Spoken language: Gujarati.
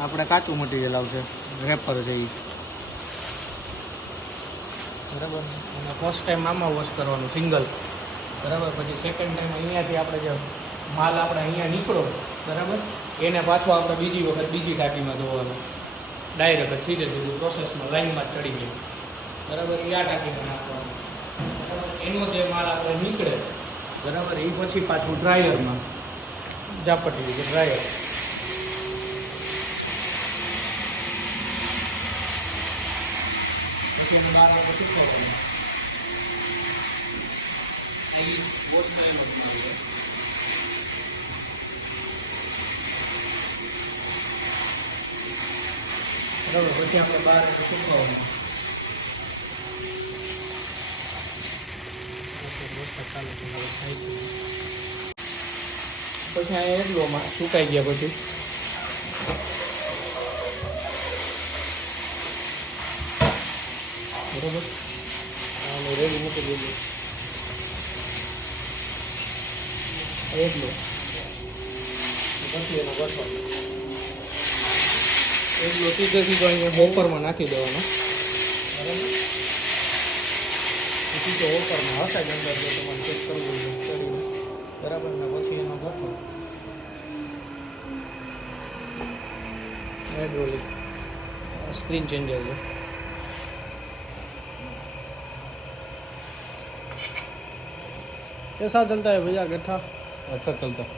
આપણે કાચું મટીરિયલ આવશે, રેપર છે એ, બરાબર. અને ફર્સ્ટ ટાઈમ આમાં વોશ કરવાનું સિંગલ, બરાબર. પછી સેકન્ડ ટાઈમ અહીંયાથી આપણે જે માલ આપણે અહીંયા નીકળો, બરાબર, એને પાછો આપણે બીજી વખત બીજી ટાંકીમાં ધોવાનો, ડાયરેક્ટ સીધે સીધું પ્રોસેસમાં લાઈનમાં જ ચડી ગયું, બરાબર. એ આ ટાંકીમાં નાખવાનું, બરાબર. એનો જે માલ આપણે નીકળે, બરાબર, એ પછી પાછું ડ્રાયરમાં ઝાપટવી કે ડ્રાયર. પછી એનો માલ આપણે સુકવવાનો. એ વોશ કરેલો માલ છે. બરાબર. પછી આપણે બહાર સુકવવાનું. પછી આ એટલોમાં સુકાઈ ગયા પછી બરાબર આનું રેડી મૂકી દીધું એટલો. પછી એનો ગઠો એટલો સીધો સીધો અહીંયા હોપરમાં નાખી દેવાનો, બરાબર. સીધો હોપરમાં હશે જ અંદર જો તમારે ચેક કરવું જોઈએ, બરાબર. ને પછી એનો ગઠો હાઇડ્રોલિક स्क्रीन चेंजर है. कैसा चलता है भैया गट्ठा? अच्छा चलता है.